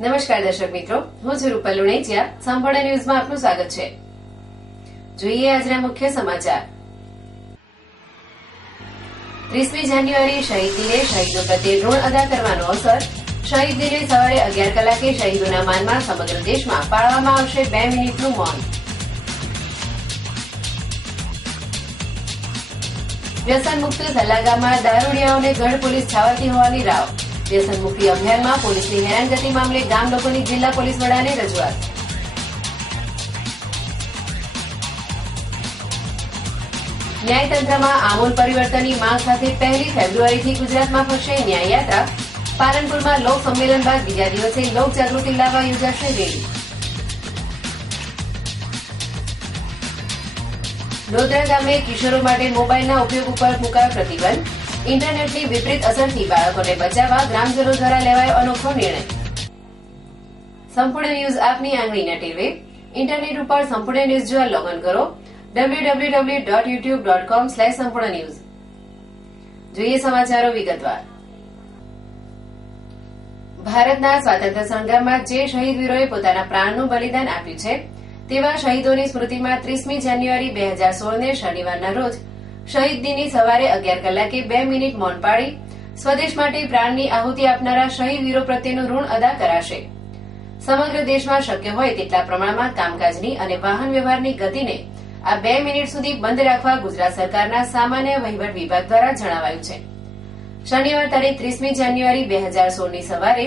નમસ્કાર દર્શક મિત્રો, હું છું રૂપલ લુણેચિયા. સંપૂર્ણ ન્યૂઝમાં આપનું સ્વાગત છે. જોઈએ આજના મુખ્ય સમાચાર. 30મી જાન્યુઆરી શહીદ દિને શહીદો પ્રત્યે ઋણ અદા કરવાનો અવસર. શહીદ દિને સવારે 11 કલાકે શહીદોના માનમાં સમગ્ર દેશમાં પાળવામાં આવશે 2 મિનિટનું મૌન. વ્યસન મુક્ત સલ્લાગામમાં દારૂડિયાઓને ગઢ પોલીસ છાવરતી હોવાની રાવ. વ્યસન મુક્તિ અભિયાનમાં પોલીસની હેરાનગતિ મામલે ગામ લોકોની જિલ્લા પોલીસ વડાને રજૂઆત. ન્યાયતંત્રમાં આમૂલ પરિવર્તનની માંગ સાથે 1 ફેબ્રુઆરીથી ગુજરાતમાં ફરશે ન્યાય યાત્રા. પાલનપુરમાં લોક સંમેલન બાદ બીજા દિવસે લોક જાગૃતિ લાવવા યોજાશે રેલી. લોધરા ગામે કિશોરો માટે મોબાઈલના ઉપયોગ ઉપર મુકાયો પ્રતિબંધ. ઇન્ટરનેટની વિપરીત અસરથી બાળકોને બચાવવા ગ્રામજનો દ્વારા લેવાયો અનોખો નિર્ણય. સંપૂર્ણ ન્યૂઝ આપની આંગળીના ટેરવે. ઇન્ટરનેટ ઉપર સંપૂર્ણ ન્યૂઝ જોવા લોગઇન કરો www.youtube.com/સંપૂર્ણ ન્યૂઝ. જોઈએ સમાચારો વિગતવાર. ભારતના સ્વાતંત્ર્ય સંગ્રામમાં જે શહીદ વીરોએ પોતાના પ્રાણનું બલિદાન આપ્યું છે તેવા શહીદોની સ્મૃતિમાં 30મી જાન્યુઆરી 2016ને શનિવારના રોજ શહીદ દિનની સવારે 11 કલાકે 2 મિનિટ મૌન પાળી સ્વદેશ માટે પ્રાણની આહુતિ આપનારા શહીદ વીરો પ્રત્યેનું ઋણ અદા કરાશે. સમગ્ર દેશમાં શક્ય હોય તેટલા પ્રમાણમાં કામકાજની અને વાહન વ્યવહારની ગતિને આ 2 મિનિટ સુધી બંધ રાખવા ગુજરાત સરકારના સામાન્ય વહીવટ વિભાગ દ્વારા જણાવાયું છે. શનિવાર તારીખ 30મી જાન્યુઆરી 2016ની સવારે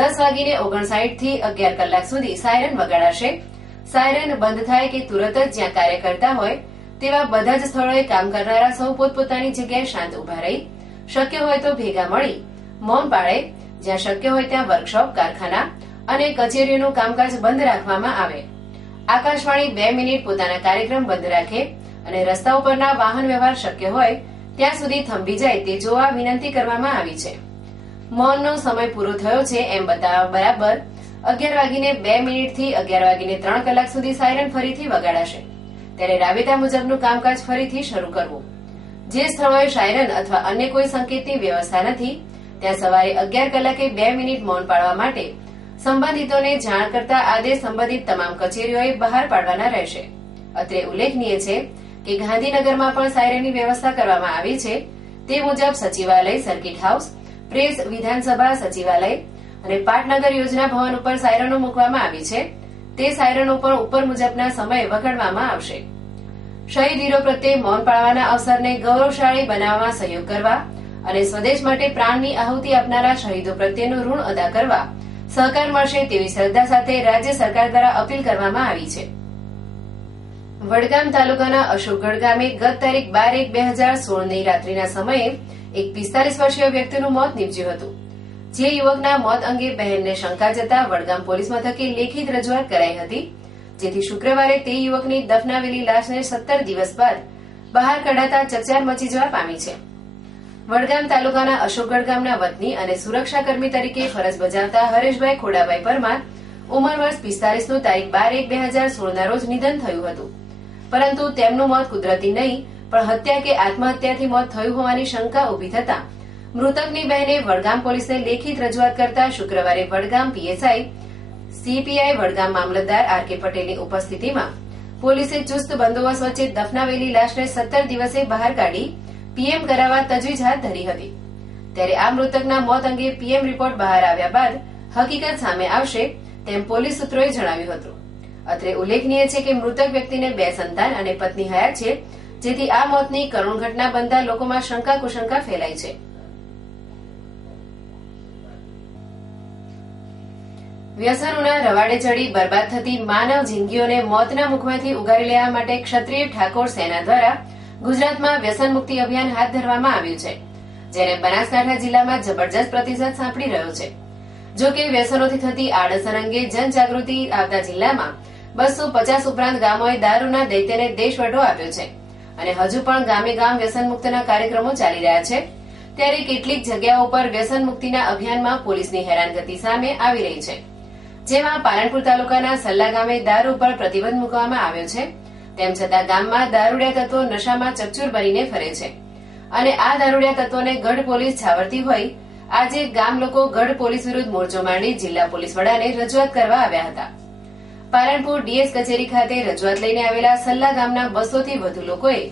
10:59 થી 11 કલાક સુધી સાયરન વગાડાશે. સાયરન બંધ થાય કે તુરત જ જ્યાં કાર્ય કરતા હોય તેવા બધા જ સ્થળોએ કામ કરનારા સૌ પોતપોતાની જગ્યાએ શાંત ઉભા રહી શક્ય હોય તો ભેગા મળી મૌન પાળે. જ્યાં શક્ય હોય ત્યાં વર્કશોપ, કારખાના અને કચેરીઓનું કામકાજ બંધ રાખવામાં આવે. આકાશવાણી 2 મિનિટ પોતાના કાર્યક્રમ બંધ રાખે અને રસ્તા ઉપરના વાહન વ્યવહાર શક્ય હોય ત્યાં સુધી થંભી જાય તે જોવા વિનંતી કરવામાં આવી છે. મૌનનો સમય પૂરો થયો છે એમ બતાવવા બરાબર 11:02 થી 11:03 કલાક સુધી સાયરન ફરીથી વગાડાશે. ત્યારે રાબેતા મુજબનું કામકાજ ફરીથી શરૂ કરવું. જે સ્થળોએ સાયરન અથવા અન્ય કોઈ સંકેતની વ્યવસ્થા નથી ત્યાં સવારે 11 કલાકે 2 મિનિટ મૌન પાળવા માટે સંબંધિતોને જાણ કરતા આદેશ સંબંધિત તમામ કચેરીઓએ બહાર પાડવાના રહેશે. અત્રે ઉલ્લેખનીય છે કે ગાંધીનગરમાં પણ સાયરનની વ્યવસ્થા કરવામાં આવી છે. તે મુજબ સચિવાલય, સર્કિટ હાઉસ, પ્રેસ, વિધાનસભા સચિવાલય અને પાટનગર યોજના ભવન ઉપર સાયરનો મૂકવામાં આવી છે. તે સાયરનો પણ ઉપર મુજબના સમયે વગાડવામાં આવશે. શહીદ વીરો પ્રત્યે મૌન પાળવાના અવસરને ગૌરવશાળી બનાવવામાં સહયોગ કરવા અને સ્વદેશ માટે પ્રાણની આહુતિ આપનારા શહીદો પ્રત્યેનું ઋણ અદા કરવા સહકાર મળશે તેવી શ્રદ્ધા સાથે રાજ્ય સરકાર દ્વારા અપીલ કરવામાં આવી છે. વડગામ તાલુકાના અશોકગઢ ગામે ગત તારીખ 12/1/2016ની રાત્રિના સમયે એક 45 વર્ષીય વ્યક્તિનું મોત નીપજ્યું હતું. જે યુવકના મોત અંગે બહેનને શંકા જતા વડગામ પોલીસ મથકે લેખિત રજૂઆત કરાઈ હતી, જેથી શુક્રવારે તે યુવકની દફનાવેલી લાશને 17 દિવસ બાદ બહાર કઢાતા ચકચાર મચી જવા પામી છે. વડગામ તાલુકાના અશોકગઢ ગામના વતની અને સુરક્ષાકર્મી તરીકે ફરજ બજાવતા હરેશભાઈ ખોડાભાઈ પરમાર, ઉંમર વર્ષ 45નું તારીખ 12/1/2016ના રોજ નિધન થયું હતું. પરંતુ તેમનું મોત કુદરતી નહીં પણ હત્યા કે આત્મહત્યાથી મોત થયું હોવાની શંકા ઉભી થતા મૃતકની બહેને વડગામ પોલીસને લેખિત રજૂઆત કરતા શુક્રવારે વડગામ પીએસઆઈ, સીપીઆઈ વડગામ મામલતદાર આર.કે. પટેલની ઉપસ્થિતિમાં પોલીસે ચુસ્ત બંદોબસ્ત વચ્ચે દફનાવેલી લાશને 17 દિવસે બહાર કાઢી પીએમ કરાવવા તજવીજ હાથ ધરી હતી. ત્યારે આ મૃતકના મોત અંગે પીએમ રિપોર્ટ બહાર આવ્યા બાદ હકીકત સામે આવશે તેમ પોલીસ સૂત્રોએ જણાવ્યું હતું. અત્રે ઉલ્લેખનીય છે કે મૃતક વ્યક્તિને 2 સંતાન અને પત્ની હયાત છે, જેથી આ મોતની કરુણ ઘટના બનતા લોકોમાં શંકા કુશંકા ફેલાઈ છે. વ્યસનોના રવાડે ચડી બરબાદ થતી માનવ જિંદગીઓને મોતના મુખમાંથી ઉગારી લેવા માટે ક્ષત્રિય ઠાકોર સેના દ્વારા ગુજરાતમાં વ્યસન મુક્તિ અભિયાન હાથ ધરવામાં આવ્યું છે, જેને બનાસકાંઠા જિલ્લામાં જબરજસ્ત પ્રતિસાદ સાંપડી રહ્યો છે. જો કે વ્યસનોથી થતી આડઅસર અંગે જનજાગૃતિ આવતા જિલ્લામાં 250 ઉપરાંત ગામોએ દારૂના દૈત્યને દેશવટો આપ્યો છે અને હજુ પણ ગામે ગામ વ્યસન મુક્તના કાર્યક્રમો ચાલી રહ્યા છે. ત્યારે કેટલીક જગ્યાઓ પર વ્યસન મુક્તિના અભિયાનમાં પોલીસની હેરાનગતિ સામે આવી રહી છે. જેમાં પાલનપુર તાલુકાના સલ્લા ગામે દારૂ પર પ્રતિબંધ મૂકવામાં આવ્યો છે. તેમ છતાં ગામમાં દારૂડિયા તત્વો નશામાં ચકચૂર બનીને ફરે છે અને આ દારૂડિયા તત્વોને ગઢ પોલીસ છાવરતી હોય આજે ગામ લોકો ગઢ પોલીસ વિરુદ્ધ મોરચો માંડી જિલ્લા પોલીસ વડાને રજૂઆત કરવા આવ્યા હતા. પાલનપુર ડીએસ કચેરી ખાતે રજૂઆત લઈને આવેલા સલ્લા ગામના 200 થી વધુ લોકોએ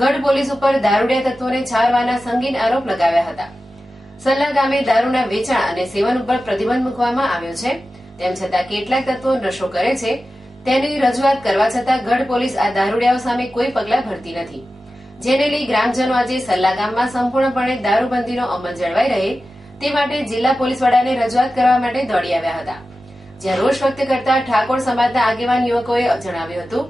ગઢ પોલીસ ઉપર દારૂડિયા તત્વોને છાવરવાના સંગીન આરોપ લગાવ્યા હતા. સલ્લા ગામે દારૂના વેચાણ અને સેવન ઉપર પ્રતિબંધ મૂકવામાં આવ્યો છે. તેમ છતાં કેટલાક તત્વો નશો કરે છે તેની રજૂઆત કરવા છતાં ગઢ પોલીસ આ દારૂડિયાઓ સામે કોઈ પગલાં ભરતી નથી. જેને લઈ ગ્રામજનો આજે સલ્લા ગામમાં સંપૂર્ણપણે દારૂબંધીનો અમલ જળવાઈ રહે તે માટે જિલ્લા પોલીસ વડાને રજૂઆત કરવા માટે દોડી આવ્યા હતા. જ્યાં રોષ વ્યક્ત કરતા ઠાકોર સમાજના આગેવાન યુવકોએ જણાવ્યું હતું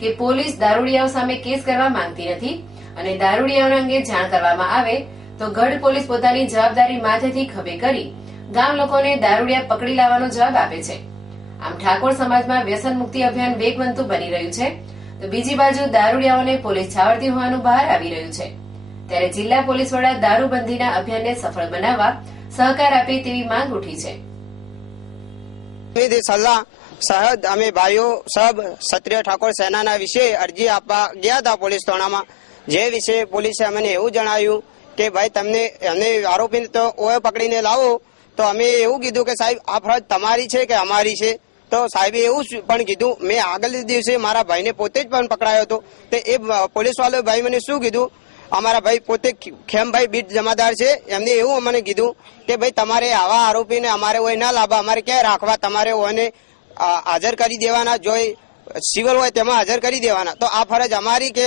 કે પોલીસ દારૂડિયાઓ સામે કેસ કરવા માંગતી નથી અને દારૂડિયાઓ અંગે જાણ કરવામાં આવે તો ગઢ પોલીસ પોતાની જવાબદારી માથેથી ખભે કરી ગામ લોકોને દારૂડિયા પકડી લાવવાનો જવાબ આપે છે. આમ ઠાકોર સમાજમાં વ્યસન મુક્તિ અભિયાન વેગવંતું બની રહ્યું છે તો બીજી બાજુ દારૂડિયાઓને પોલીસ છાવરતી હોવાનું બહાર આવી રહ્યું છે. ત્યારે જિલ્લા પોલીસ વડા દારૂબંધીના અભિયાનને સફળ બનાવવા સહકાર આપે તેવી માંગ ઉઠી છે. સલ્લા શહેદ અમે ભાઈઓ સબ ક્ષત્રિય ઠાકોર સેનાના વિશે અરજી આપવા ગયા હતા પોલીસ થાણામાં. જે વિશે પોલીસે અમને એવું જણાવ્યું કે ભાઈ તમને અમને આરોપીને તો ઓએ પકડીને લાવો. તો અમે એવું કીધું કે સાહેબ આ ફરજ તમારી છે કે અમારી છે? તો સાહેબે એવું પણ કીધું. મેં આગળ દિવસે મારા ભાઈને પોતે જ પણ પકડાયો હતો. તો એ પોલીસ વાળો ભાઈ મને શું કીધું, અમારા ભાઈ પોતે ખેમભાઈ બીટ જમાદાર છે, એમને એવું અમને કીધું કે ભાઈ તમારે આવા આરોપીને અમારે હોય ના લાવવા, અમારે ક્યાં રાખવા, તમારે ઓને હાજર કરી દેવાના, જો સિવિલ હોય તેમાં હાજર કરી દેવાના. તો આ ફરજ અમારી કે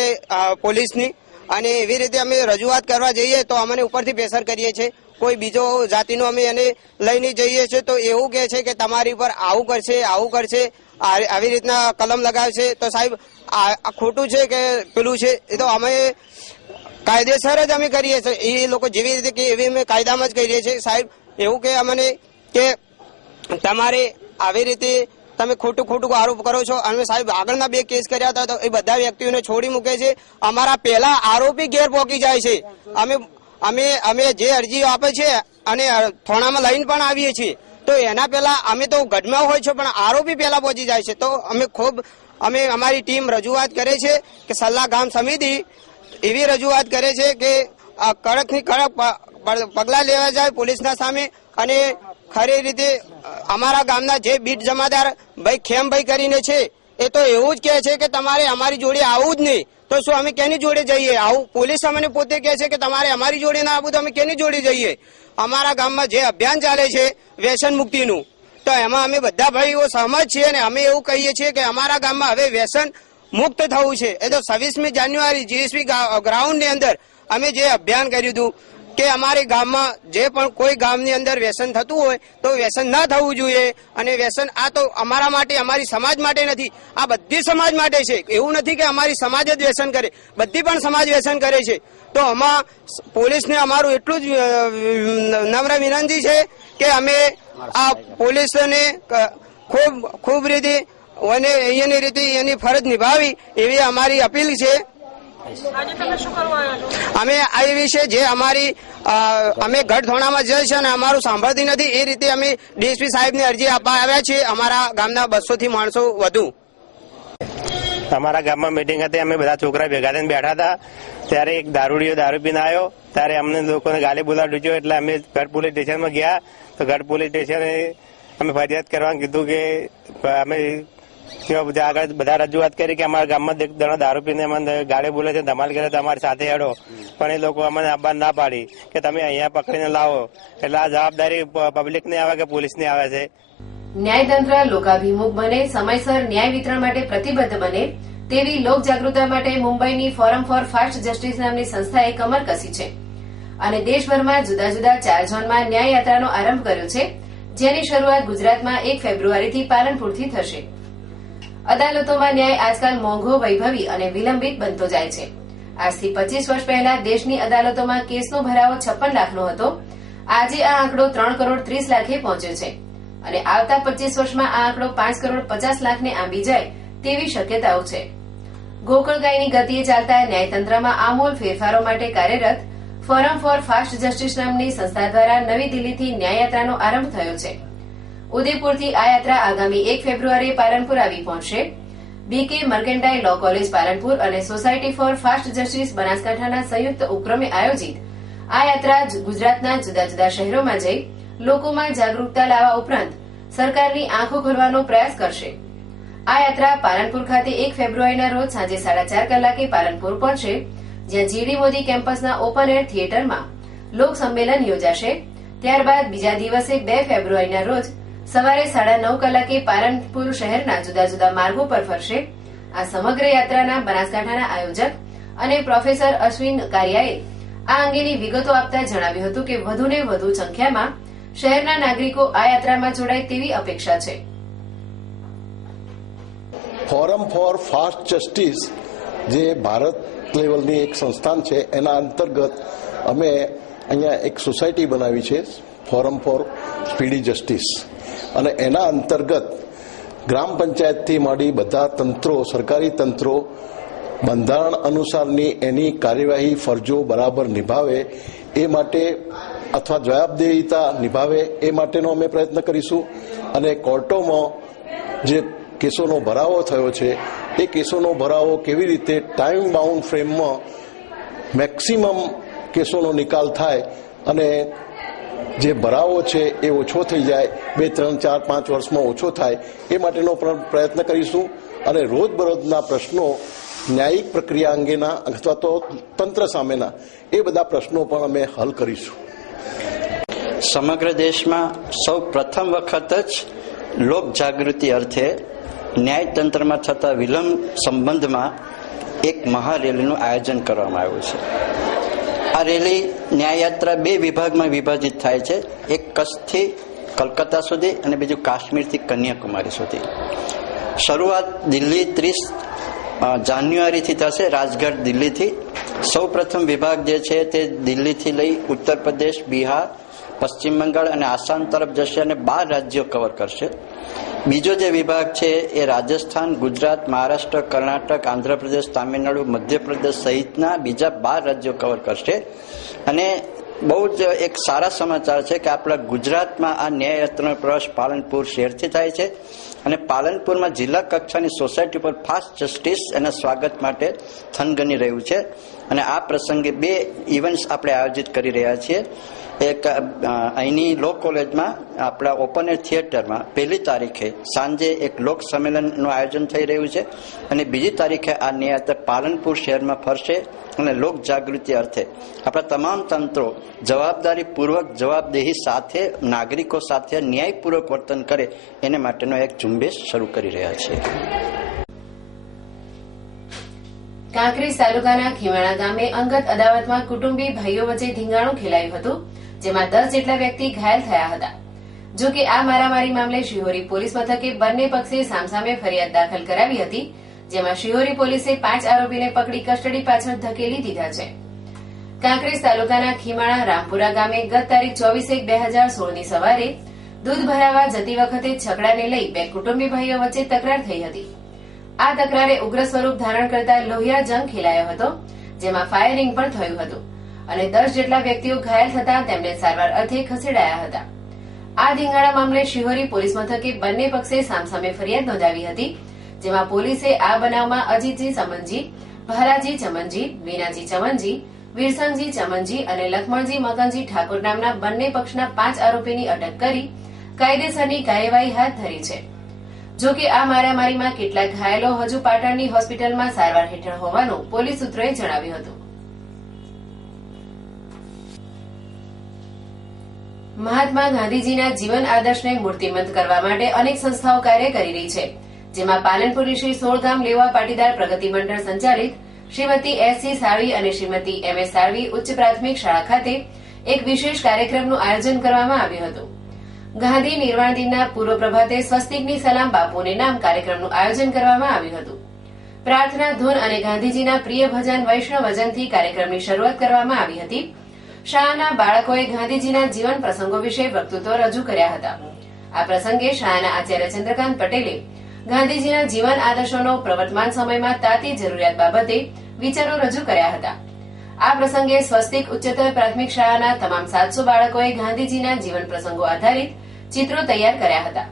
પોલીસની? અને એવી રીતે અમે રજૂઆત કરવા જઈએ તો અમને ઉપરથી પ્રેશર કરીએ છીએ. કોઈ બીજો જાતિનો અમે એને લઈને જઈએ છીએ તો એવું કહે છે કે તમારી ઉપર આવું કરશે, આવું કરશે, આવી રીતના કલમ લગાવશે. તો સાહેબ આ ખોટું છે કે પેલું છે? એ તો અમે કાયદેસર જ અમે કરીએ છીએ. એ લોકો જેવી રીતે કે એવી અમે કાયદામાં જ કરીએ છીએ. સાહેબ એવું કે અમને કે તમારે આવી રીતે તમે ખોટું આરોપ કરો છો. અને સાહેબ આગળના 2 કેસ કર્યા હતા તો એ બધા વ્યક્તિઓને છોડી મૂકે છે. અમારા પહેલા આરોપી ઘેર પહોંચી જાય છે. અમે જે અરજીઓ આપે છે અને થાણામાં લઈને પણ આવીએ છીએ તો એના પહેલા અમે તો ગઢમાં હોય છે પણ આરોપી પહેલા પહોંચી જાય છે. તો અમે અમારી ટીમ રજૂઆત કરે છે કે સલ્લા ગામ સમિતિ એવી રજૂઆત કરે છે કે કડકથી કડક પગલાં લેવા જાય પોલીસના સામે. અને ખરી રીતે અમારા ગામના જે બીટ જમાદાર ભાઈ ખેમભાઈ કરીને છે એ તો એવું જ કહે છે કે તમારે અમારી જોડે આવું જ નહીં. તો શું અમે કેની જોડે જઈએ? આવું પોલીસ અમને પોતે કહે છે કે તમારે અમારી જોડે ના આવું તો અમે કેની જોડે જઈએ? અમારા ગામમાં જે અભિયાન ચાલે છે વ્યસન મુક્તિનું, તો એમાં અમે બધા ભાઈઓ સહમત છીએ અને અમે એવું કહીએ છીએ કે અમારા ગામમાં હવે વ્યસન મુક્ત થવું છે. એ તો 26મી જાન્યુઆરી જીએસપી ગ્રાઉન્ડની અંદર અમે જે અભિયાન કર્યું હતું કે અમારે ગામમાં જે પણ કોઈ ગામની અંદર વ્યસન થતું હોય તો વ્યસન ન થવું જોઈએ. અને વ્યસન આ તો અમારા માટે, અમારી સમાજ માટે નથી, આ બધી સમાજ માટે છે. એવું નથી કે અમારી સમાજ જ વ્યસન કરે, બધી પણ સમાજ વ્યસન કરે છે. તો આમાં પોલીસને અમારું એટલું જ નમ્ર વિનંતી છે કે અમે આ પોલીસને ખૂબ રીતે અને અહીંયાની રીતે એની ફરજ નિભાવી એવી અમારી અપીલ છે. અમે આ વિશે જે અમારી અમે ગઢ થાણામાં જઈએ છીએ અને અમારું સાંભળતી નથી એ રીતે અમે ડીએસપી સાહેબને અરજી આપવા આવ્યા છીએ. અમારા ગામના 200 થી માણસો વધુ. અમારા ગામમાં મીટિંગ હતી, અમે બધા છોકરા ભેગા થઈને બેઠા હતા. ત્યારે એક દારૂડિયો દારૂ પીને આવ્યો. ત્યારે અમને લોકોને ગાલી બોલાવી દીધો. એટલે અમે ગઢ પોલીસ સ્ટેશનમાં ગયા તો ગઢ પોલીસ સ્ટેશને અમે ફરિયાદ કરવાનું કીધું કે અમે આગળ બધા રજૂઆત કરી કે અમારા ગામમાં એક જણો દારૂ પીને અમને ગાડી બોલે છે, ધમાલ કરે તો અમારી સાથે હેડો. પણ એ લોકો અમને આવવા ના પાડી કે તમે અહીંયા પકડીને લાવો. એટલે આ જવાબદારી પબ્લિકની આવે કે પોલીસની આવે છે? ન્યાયતંત્ર લોકાભિમુખ બને, સમયસર ન્યાય વિતરણ માટે પ્રતિબદ્ધ બને તેવી લોક જાગૃતતા માટે મુંબઈની ફોરમ ફોર ફાસ્ટ જસ્ટિસ નામની સંસ્થાએ કમર કસી છે અને દેશભરમાં જુદા જુદા 4 ઝોનમાં ન્યાય યાત્રાનો આરંભ કર્યો છે, જેની શરૂઆત ગુજરાતમાં 1 ફેબ્રુઆરીથી પાલનપુરથી થશે. અદાલતોમાં ન્યાય આજકાલ મોંઘો, વૈભવી અને વિલંબિત બનતો જાય છે. આજથી 25 વર્ષ પહેલા દેશની અદાલતોમાં કેસનો ભરાવો 56 લાખનો હતો. આજે આ આંકડો 3 કરોડ 30 લાખે પહોંચ્યો છે અને આવતા 25 વર્ષમાં આ આંકડો 5 કરોડ 50 લાખને આંબી જાય તેવી શક્યતાઓ છે. ગોકળગાયની ગતિએ ચાલતા ન્યાયતંત્રમાં આમૂલ ફેરફારો માટે કાર્યરત ફોરમ ફોર ફાસ્ટ જસ્ટિસ નામની સંસ્થા દ્વારા નવી દિલ્હીથી ન્યાયયાત્રાનો આરંભ થયો છે. ઉદયપુરથી આ યાત્રા આગામી 1 ફેબ્રુઆરીએ પાલનપુર આવી પહોંચશે. બીકે મર્કેન્ટાઇલ લો કોલેજ પાલનપુર અને સોસાયટી ફોર ફાસ્ટ જસ્ટિસ બનાસકાંઠાના સંયુક્ત ઉપક્રમે આયોજિત આ યાત્રા ગુજરાતના જુદા જુદા શહેરોમાં જઈ લોકોમાં જાગૃતતા લાવવા ઉપરાંત સરકારની આંખો ખોલવાનો પ્રયાસ કરશે. આ યાત્રા પાલનપુર ખાતે 1 ફેબ્રુઆરીના રોજ સાંજે 4:30 કલાકે પાલનપુર પહોંચશે, જ્યાં જીડી મોદી કેમ્પસના ઓપન એર થિયેટરમાં લોક સંમેલન યોજાશે. ત્યારબાદ બીજા દિવસે 2 ફેબ્રુઆરીના રોજ સવારે 9:30 કલાકે પાલનપુર શહેરના જુદા જુદા માર્ગો પર ફરશે. આ સમગ્ર યાત્રાના બનાસકાંઠાના આયોજક અને પ્રોફેસર અશ્વિન કારિયાએ આ અંગેની વિગતો આપતા જણાવ્યું હતું કે વધુને વધુ સંખ્યામાં શહેરના નાગરિકો આ યાત્રામાં જોડાય તેવી અપેક્ષા છે. ફોરમ ફોર ફાસ્ટ જસ્ટિસ જે ભારત લેવલની એક સંસ્થાન છે, એના અંતર્ગત અમે અહીંયા એક સોસાયટી બનાવી છે, ફોરમ ફોર સ્પીડી જસ્ટિસ, અને એના અંતર્ગત ગ્રામ પંચાયતથી માંડી બધા તંત્રો, સરકારી તંત્રો બંધારણ અનુસારની એની કાર્યવાહી ફરજો બરાબર નિભાવે એ માટે અથવા જવાબદેહીતા નિભાવે એ માટેનો અમે પ્રયત્ન કરીશું. અને કોર્ટોમાં જે કેસોનો ભરાવો થયો છે એ કેસોનો ભરાવો કેવી રીતે ટાઈમ બાઉન્ડ ફ્રેમમાં મેક્સિમમ કેસોનો નિકાલ થાય અને જે ભરાવો છે એ ઓછો થઈ જાય, 2, 3, 4, 5 વર્ષમાં ઓછો થાય એ માટેનો પ્રયત્ન કરીશું. અને રોજબરોજના પ્રશ્નો, ન્યાયિક પ્રક્રિયા અંગેના અથવા તો તંત્ર સામેના એ બધા પ્રશ્નો પણ અમે હલ કરીશું. સમગ્ર દેશમાં સૌ પ્રથમ વખત જ લોક જાગૃતિ અર્થે ન્યાયતંત્રમાં થતા વિલંબ સંબંધમાં એક મહારેલીનું આયોજન કરવામાં આવ્યું છે. આ રેલી ન્યાયયાત્રા 2 વિભાગમાં વિભાજિત થાય છે, એક કચ્છથી કલકત્તા સુધી અને બીજું કાશ્મીરથી કન્યાકુમારી સુધી. શરૂઆત દિલ્હી 30 જાન્યુઆરીથી થશે, રાજઘાટ દિલ્હીથી. સૌ પ્રથમ વિભાગ જે છે તે દિલ્હીથી લઈ ઉત્તર પ્રદેશ, બિહાર, પશ્ચિમ બંગાળ અને આસામ તરફ જશે અને 12 રાજ્યો કવર કરશે. બીજો જે વિભાગ છે એ રાજસ્થાન, ગુજરાત, મહારાષ્ટ્ર, કર્ણાટક, આંધ્રપ્રદેશ, તામિલનાડુ, મધ્યપ્રદેશ સહિતના બીજા 12 રાજ્યો કવર કરશે. અને બહુ જ એક સારા સમાચાર છે કે આપણા ગુજરાતમાં આ ન્યાયયાત્રાનો પ્રવાસ પાલનપુર શહેરથી થાય છે અને પાલનપુરમાં જિલ્લા કક્ષાની સોસાયટી પર ફાસ્ટ જસ્ટિસ એના સ્વાગત માટે થનગની રહ્યું છે. અને આ પ્રસંગે 2 ઇવેન્ટ્સ આપણે આયોજિત કરી રહ્યા છીએ. એક અહીંની લો કોલેજમાં આપણા ઓપન એર થિયેટરમાં 1 તારીખે સાંજે એક લોક સંમેલનનું આયોજન થઈ રહ્યું છે અને 2 તારીખે આ ન્યાયયાત્રા પાલનપુર શહેરમાં ફરશે. અને લોક જાગૃતિ અર્થે આપણા તમામ તંત્રો જવાબદારીપૂર્વક, જવાબદેહી સાથે, નાગરિકો સાથે ન્યાયપૂર્વક વર્તન કરે એને માટેનો એક ઝુંબેશ શરૂ કરી રહ્યા છીએ. કાંકરેજ તાલુકાના ખીવાણા ગામે અંગત અદાવતમાં કુટુંબી ભાઈઓ વચ્ચે ધીંગાણું ખેલાયું હતું, જેમાં 10 જેટલા વ્યક્તિ ઘાયલ થયા હતા. જો કે આ મારામારી મામલે શિહોરી પોલીસ મથકે બંને પક્ષે સામસામે ફરિયાદ દાખલ કરાવી હતી, જેમાં શિહોરી પોલીસે 5 આરોપીને પકડી કસ્ટડી પાછળ ધકેલી દીધા છે. કાંકરેજ તાલુકાના ખીમાણા રામપુરા ગામે ગત તારીખ 24/1/2016ની સવારે દૂધ ભરાવા જતી વખતે છકડાને લઈ 2 કુટુંબી ભાઈઓ વચ્ચે તકરાર થઈ હતી. આ તકરારે ઉગ્ર સ્વરૂપ ધારણ કરતા લોહિયા જંગ ખેલાયો હતો, જેમાં ફાયરિંગ પણ થયું હતું અને 10 જેટલા વ્યક્તિઓ ઘાયલ થતા તેમને સારવાર અર્થે ખસેડાયા હતા. આ ધીંગાણા મામલે શિહોરી પોલીસ મથકે બંને પક્ષે સામસામે ફરિયાદ નોંધાવી હતી, જેમાં પોલીસે આ બનાવમાં અજીતજી ચમનજી, ભાલાજી ચમનજી, વીનાજી ચમનજી, વીરસંગજી ચમનજી અને લખમણજી મગનજી ઠાકોર નામના બંને પક્ષના 5 આરોપીની અટક કરી કાયદેસરની કાર્યવાહી હાથ ધરી છે. જો કે આ મારામારીમાં કેટલાક ઘાયલો હજુ પાટણની હોસ્પિટલમાં સારવાર હેઠળ હોવાનું પોલીસ સૂત્રોએ જણાવ્યું હતું. મહાત્મા ગાંધીજીના જીવન આદર્શને મૂર્તિમંત કરવા માટે અનેક સંસ્થાઓ કાર્ય કરી રહી છે, જેમાં પાલનપુરની શ્રી 16 ગામ લેવા પાટીદાર પ્રગતિ મંડળ સંચાલિત શ્રીમતી S.C. સાળવી અને શ્રીમતી M.S. સાળવી ઉચ્ચ પ્રાથમિક શાળા ખાતે એક વિશેષ કાર્યક્રમનું આયોજન કરવામાં આવ્યું હતું. ગાંધી નિર્વાણ દિનના પૂર્વ પ્રભાતે સ્વસ્તિકની સલામ બાપુને નામ કાર્યક્રમનું આયોજન કરવામાં આવ્યું હતું. પ્રાર્થના ધૂન અને ગાંધીજીના પ્રિય ભજન વૈષ્ણવજનથી કાર્યક્રમની શરૂઆત કરવામાં આવી હતી. શાળાના બાળકોએ ગાંધીજીના જીવન પ્રસંગો વિશે વક્તૃત્વ રજૂ કર્યા હતા. આ પ્રસંગે શાળાના આચાર્ય ચંદ્રકાંત પટેલે ગાંધીજીના જીવન આદર્શોનો પ્રવર્તમાન સમયમાં તાતી જરૂરિયાત બાબતે વિચારો રજૂ કર્યા હતા. આ પ્રસંગે સ્વસ્તિક ઉચ્ચતર પ્રાથમિક શાળાના તમામ 700 બાળકોએ ગાંધીજીના જીવન પ્રસંગો આધારિત ચિત્રો તૈયાર કર્યા હતા,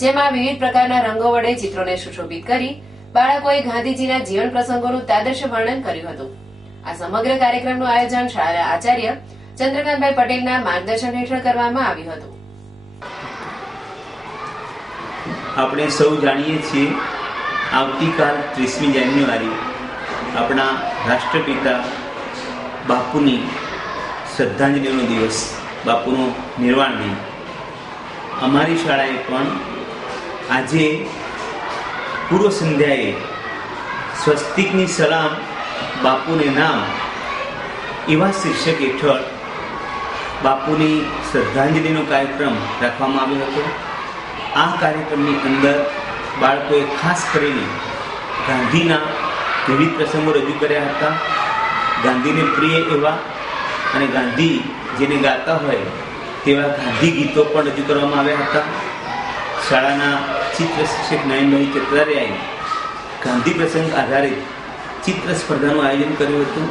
જેમાં વિવિધ પ્રકારના રંગો વડે ચિત્રોને સુશોભિત કરી બાળકોએ ગાંધીજીના જીવન પ્રસંગોનું તાદર્શ વર્ણન કર્યું હતું. આ સમગ્ર કાર્યક્રમનું આયોજન શાળાના આચાર્ય ચંદ્રકાંતભાઈ પટેલના માર્ગદર્શન હેઠળ કરવામાં આવ્યું હતું. આપણે સૌ જાણીએ છીએ, આવતીકાલ 30મી જાન્યુઆરી આપણા રાષ્ટ્રપિતા બાપુની શ્રદ્ધાંજલિનો દિવસ, બાપુનો નિર્વાણ દિન. અમારી શાળાએ પણ આજે પૂર્વ સંધ્યાએ સ્વસ્તિકની સલામ બાપુને નામ એવા શીર્ષક હેઠળ બાપુની શ્રદ્ધાંજલિનો કાર્યક્રમ રાખવામાં આવ્યો હતો. આ કાર્યક્રમની અંદર બાળકોએ ખાસ કરીને ગાંધીના વિવિધ પ્રસંગો રજૂ કર્યા હતા. ગાંધીને પ્રિય એવા અને ગાંધી જેને ગાતા હોય તેવા ગાંધી ગીતો પણ રજૂ કરવામાં આવ્યા હતા. શાળાના ચિત્ર શિક્ષક નયનભાઈ ચતરારિયાએ ગાંધી પ્રસંગ આધારિત ચિત્ર સ્પર્ધાનું આયોજન કર્યું હતું.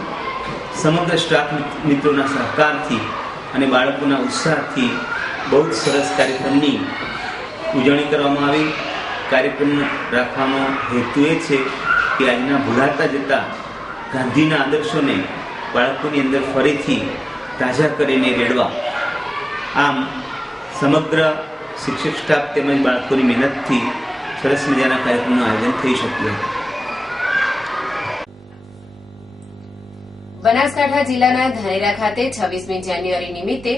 સમગ્ર સ્ટાફ મિત્રોના સહકારથી અને બાળકોના ઉત્સાહથી બહુ જ સરસ કાર્યક્રમની ઉજવણી કરવામાં આવી. કાર્યક્રમ રાખવાનો હેતુ એ છે કે આજના ભૂલાતા જતા ગાંધીના આદર્શોને બાળકોની અંદર ફરીથી તાજા કરીને રેડવા. આમ સમગ્ર શિક્ષક સ્ટાફ તેમજ બાળકોની મહેનતથી સરસ મજાના કાર્યક્રમનું આયોજન થઈ શક્યું. બનાસકાંઠા જિલ્લાના ધાનેરા ખાતે 26મી જાન્યુઆરી નિમિત્તે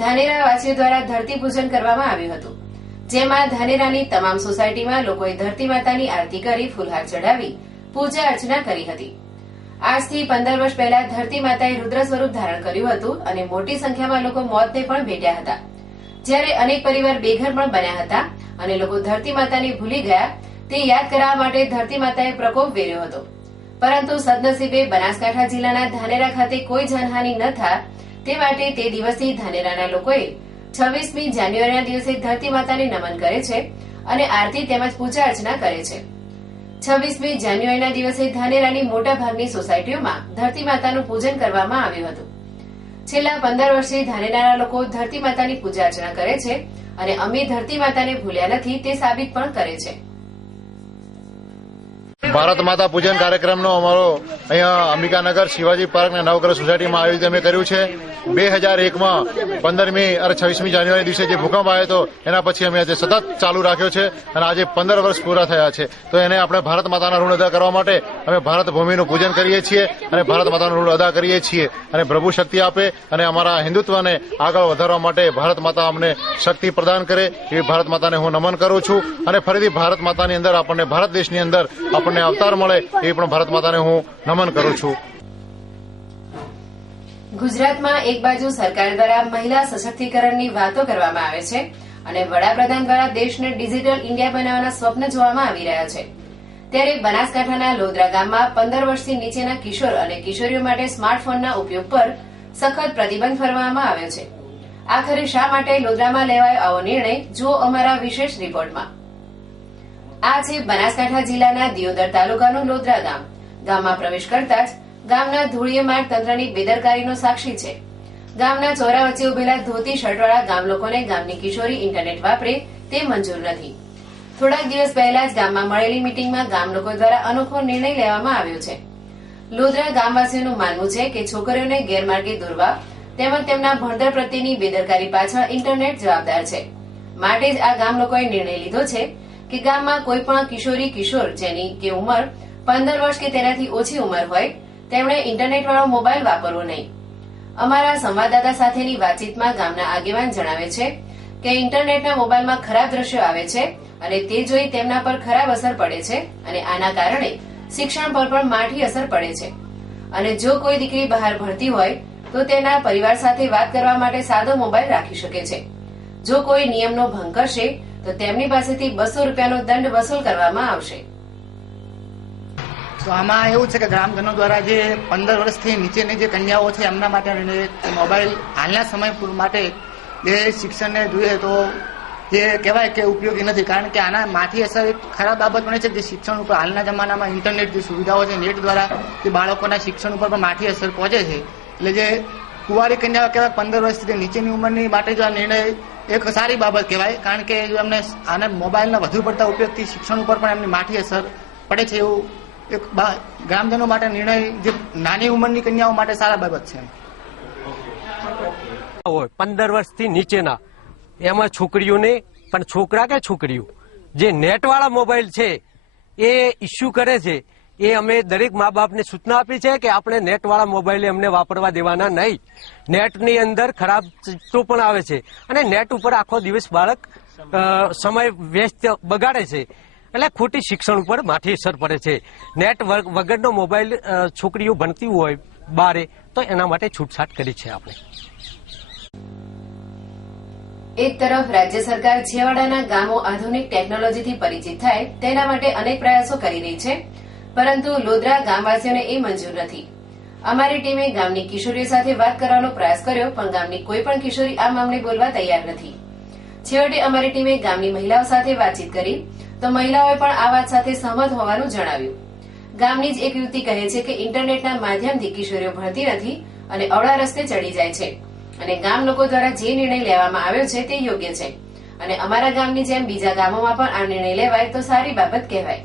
ધાનેરા વાસીઓ દ્વારા ધરતી પૂજન કરવામાં આવ્યું હતું. જેમાં ધાનેરાની તમામ સોસાયટીમાં લોકોએ ધરતી માતાની આરતી કરી ફૂલહાર ચઢાવી પૂજા અર્ચના કરી હતી. આજથી 15 વર્ષ પહેલા ધરતી માતાએ રુદ્ર સ્વરૂપ ધારણ કર્યું હતું અને મોટી સંખ્યામાં લોકો મોતને પણ ભેટ્યા હતા. જ્યારે અનેક પરિવાર બેઘર પણ બન્યા હતા અને લોકો ધરતી માતાને ભૂલી ગયા તે યાદ કરાવવા માટે ધરતી માતાએ પ્રકોપ વેર્યો હતો. પરંતુ સદનસીબે બનાસકાંઠા જિલ્લાના ધાનેરા ખાતે કોઈ જાનહાનિ ન થાય તે માટે તે દિવસથી ધાનેરાના લોકોએ 26મી જાન્યુઆરીના દિવસે ધરતી માતાને નમન કરે છે અને આરતી તેમજ પૂજા અર્ચના કરે છે. 26મી જાન્યુઆરીના દિવસે ધાનેરાની મોટા ભાગની સોસાયટીઓમાં ધરતી માતાનું પૂજન કરવામાં આવ્યું હતું. છેલ્લા 15 વર્ષથી ધાનેરાના લોકો ધરતી માતાની પૂજા અર્ચના કરે છે અને અમે ધરતી માતાને ભૂલ્યા નથી તે સાબિત પણ કરે છે. ભારત માતા પૂજન કાર્યક્રમનો અમારો અહીંયા અંબિકાનગર શિવાજી પાર્ક અને નવગ્રહ સોસાયટીમાં આયોજિત અમે કર્યું છે. 2001માં 15મી અને 26મી જાન્યુઆરી દિવસે જે ભૂકંપ આવ્યો હતો એના પછી અમે આજે સતત ચાલુ રાખ્યો છે અને આજે 15 વર્ષ પૂરા થયા છે. તો એને આપણે ભારત માતાના ઋણ અદા કરવા માટે અમે ભારત ભૂમિનું પૂજન કરીએ છીએ અને ભારત માતાનું ઋણ અદા કરીએ છીએ અને પ્રભુ શક્તિ આપે અને અમારા હિન્દુત્વને આગળ વધારવા માટે ભારત માતા અમને શક્તિ પ્રદાન કરે એવી ભારત માતાને હું નમન કરું છું. અને ફરીથી ભારત માતાની અંદર આપણને ભારત દેશની અંદર આપણને અવતાર મળે એ પણ ભારત માતાને હું નમન કરું છું. ગુજરાતમાં એક બાજુ સરકાર દ્વારા મહિલા સશક્તિકરણની વાતો કરવામાં આવે છે અને વડાપ્રધાન દ્વારા દેશને ડિજિટલ ઇન્ડિયા બનાવવાના સ્વપ્ન જોવામાં આવી રહ્યા છે, ત્યારે બનાસકાંઠાના લોધરા ગામમાં 15 વર્ષથી નીચેના કિશોર અને કિશોરીઓ માટે સ્માર્ટફોનના ઉપયોગ પર સખત પ્રતિબંધ ફરમાવવામાં આવ્યો છે. આખરે શા માટે લોધરામાં લેવાયો આવો નિર્ણય, જુઓ અમારા વિશેષ રિપોર્ટમાં. આ છે બનાસકાંઠા જિલ્લાના દિયોદર તાલુકાનું લોધરા ગામ. ગામમાં પ્રવેશ કરતા જ ગામના ધૂળીય માર્ગ તંત્રની બેદરકારીનો સાક્ષી છે. ગામના ચોરા વચ્ચે ઉભેલા ધોતી શર્ટવાળા ગામ લોકોને ગામની કિશોરી ઇન્ટરનેટ વાપરે તે મંજૂર નથી. થોડાક દિવસ પહેલા જ ગામમાં મળેલી મીટિંગમાં ગામ લોકો દ્વારા અનોખો નિર્ણય લેવામાં આવ્યો છે. લોધરા ગામવાસીઓનું માનવું છે કે છોકરીઓને ગેરમાર્ગે દોરવા તેમજ તેમના ભણતર પ્રત્યેની બેદરકારી પાછળ ઇન્ટરનેટ જવાબદાર છે. માટે જ આ ગામ લોકોએ નિર્ણય લીધો છે કે ગામમાં કોઈ પણ કિશોરી કિશોર જેની કે ઉંમર 15 વર્ષ કે તેનાથી ઓછી ઉંમર હોય તેમણે ઇન્ટરનેટ વાળો મોબાઈલ વાપરવો નહીં. અમારા સંવાદદાતા સાથેની વાતચીતમાં ગામના આગેવાન જણાવે છે કે ઇન્ટરનેટના મોબાઈલમાં ખરાબ દ્રશ્યો આવે છે અને તે જોઈ તેમના પર ખરાબ અસર પડે છે અને આના કારણે શિક્ષણ પર પણ માઠી અસર પડે છે. અને જો કોઈ દીકરી બહાર ભણતી હોય તો તેના પરિવાર સાથે વાત કરવા માટે સાદો મોબાઈલ રાખી શકે છે. જો કોઈ નિયમનો ભંગ કરશે તો તેમની પાસેથી 200 રૂપિયાનો દંડ વસૂલ કરવામાં આવશે. તો આમાં એવું છે કે ગ્રામજનો દ્વારા જે 15 વર્ષથી નીચેની જે કન્યાઓ છે એમના માટે મોબાઈલ હાલના સમય માટે જે શિક્ષણને જોઈએ તો જે કહેવાય કે ઉપયોગી નથી, કારણ કે આના માઠી અસર એક ખરાબ બાબત બને છે જે શિક્ષણ ઉપર હાલના જમાનામાં ઇન્ટરનેટ જે સુવિધાઓ છે નેટ દ્વારા જે બાળકોના શિક્ષણ ઉપર પણ માઠી અસર પહોંચે છે. એટલે જે કુંવારી કન્યાઓ કહેવાય 15 વર્ષથી નીચેની ઉંમરની માટે જો આ નિર્ણય એક સારી બાબત કહેવાય, કારણ કે જો એમને આના મોબાઈલના વધુ પડતા ઉપયોગથી શિક્ષણ ઉપર પણ એમની માઠી અસર પડે છે. એવું એક ગ્રામજનો માટે નિર્ણય જે નાની ઉંમરની કન્યાઓ માટે સારા બાબત છે. હોય 15 વર્ષથી નીચેના, એમાં છોકરીઓને પણ છોકરા કે છોકરીઓ જે નેટવાળા મોબાઈલ છે એ ઇસ્યુ કરે છે, એ અમે દરેક મા બાપને સૂચના આપી છે કે આપણે નેટવાળા મોબાઈલ એમને વાપરવા દેવાના નહીં. નેટની અંદર ખરાબ ચિત્રો પણ આવે છે અને નેટ ઉપર આખો દિવસ બાળક સમય વ્યસ્ત બગાડે છે, એટલે ખોટી શિક્ષણ ઉપર માઠી અસર પડે છે. નેટ વગરનો મોબાઈલ છોકરીઓ ભણતી હોય બારે તો એના માટે છૂટછાટ કરી છે આપણે. એક તરફ રાજ્ય સરકાર છેવાડાના ગામો આધુનિક ટેકનોલોજીથી પરિચિત થાય તેના માટે અનેક પ્રયાસો કરી રહી છે, પરંતુ લોધરા ગામવાસીઓને એ મંજૂર નથી. અમારી ટીમે ગામની કિશોરીઓ સાથે વાત કરવાનો પ્રયાસ કર્યો, પણ ગામની કોઈ પણ કિશોરી આ મામલે બોલવા તૈયાર નથી. છેવટે અમારી ટીમે ગામની મહિલાઓ સાથે વાતચીત કરી તો મહિલાઓએ પણ આ વાત સાથે સહમત હોવાનું જણાવ્યું. ગામની જ એક યુવતી કહે છે કે ઇન્ટરનેટના માધ્યમથી કિશોરીઓ ભણતી નથી અને અવળા રસ્તે ચડી જાય છે, અને ગામ લોકો દ્વારા જે નિર્ણય લેવામાં આવ્યો છે તે યોગ્ય છે, અને અમારા ગામની જેમ બીજા ગામોમાં પણ આ નિર્ણય લેવાય તો સારી બાબત કહેવાય.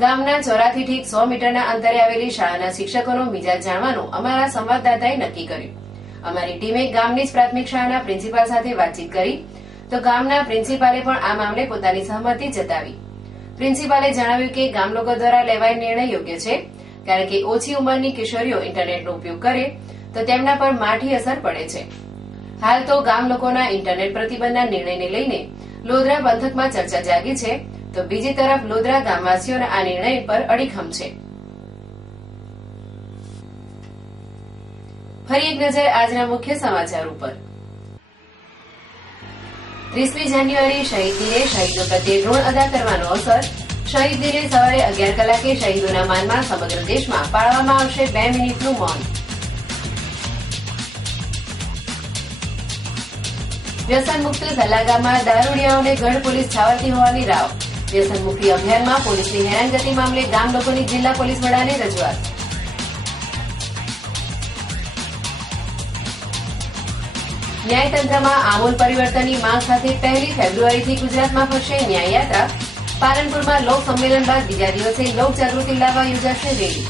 ગામના ચોરાથી ઠીક 100 મીટરના અંતરે આવેલી શાળાના શિક્ષકોનો મિજાજ જાણવાનું અમારા સંવાદદાતાએ નક્કી કર્યું. અમારી ટીમે ગામની જ પ્રાથમિક શાળાના પ્રિન્સિપાલ સાથે વાતચીત કરી તો ગામના પ્રિન્સિપાલે પણ આ મામલે પોતાની સહમતિ જતાવી. પ્રિન્સિપાલે જણાવ્યું કે ગામ લોકો દ્વારા લેવાયેલ નિર્ણય યોગ્ય છે, કારણ કે ઓછી ઉંમરની કિશોરીઓ ઇન્ટરનેટનો ઉપયોગ કરે તો તેમના પર માઠી અસર પડે છે. હાલ તો ગામ લોકોના ઇન્ટરનેટ પ્રતિબંધના નિર્ણયને લઈને લોધરા પંથકમાં ચર્ચા જાગી છે, તો બીજી તરફ લોધરા ગામવાસીઓના આ નિર્ણય પર અડીખમ છે. ફરી એક નજર આજના મુખ્ય સમાચાર ઉપર. 30મી જાન્યુઆરી શહીદ દિને શહીદો પ્રત્યે ઋણ અદા કરવાનો અવસર. શહીદ દિને સવારે 11 કલાકે શહીદોના માનમાં સમગ્ર દેશમાં પાળવામાં આવશે 2 મિનિટનું મૌન. વ્યસન મુક્ત ધલાગામાં દારૂડિયાઓને ગઢ પોલીસ છાવરતી હોવાની રાવ. વ્યસન મુક્તિ અભિયાનમાં પોલીસની હેરાનગતિ મામલે ગામ લોકોની જિલ્લા પોલીસ વડાને રજૂઆત. ન્યાયતંત્રમાં આમૂલ પરિવર્તનની માંગ સાથે 1 ફેબ્રુઆરીથી ગુજરાતમાં ફરશે ન્યાયયાત્રા. પાલનપુરમાં લોક સંમેલન બાદ બીજા દિવસે લોક જાગૃતિ લાવવા યોજાશે રેલી.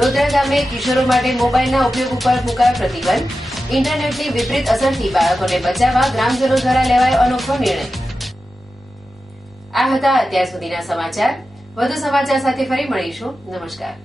લોધરા ગામે કિશોરો માટે મોબાઈલના ઉપયોગ ઉપર મુકાયો પ્રતિબંધ. ઇન્ટરનેટની વિપરીત અસરથી બાળકોને બચાવવા ગ્રામજનો દ્વારા લેવાયો અનોખો નિર્ણય. આ હતા અત્યાર સુધીના સમાચાર. વધુ સમાચાર સાથે ફરી મળીશું. નમસ્કાર.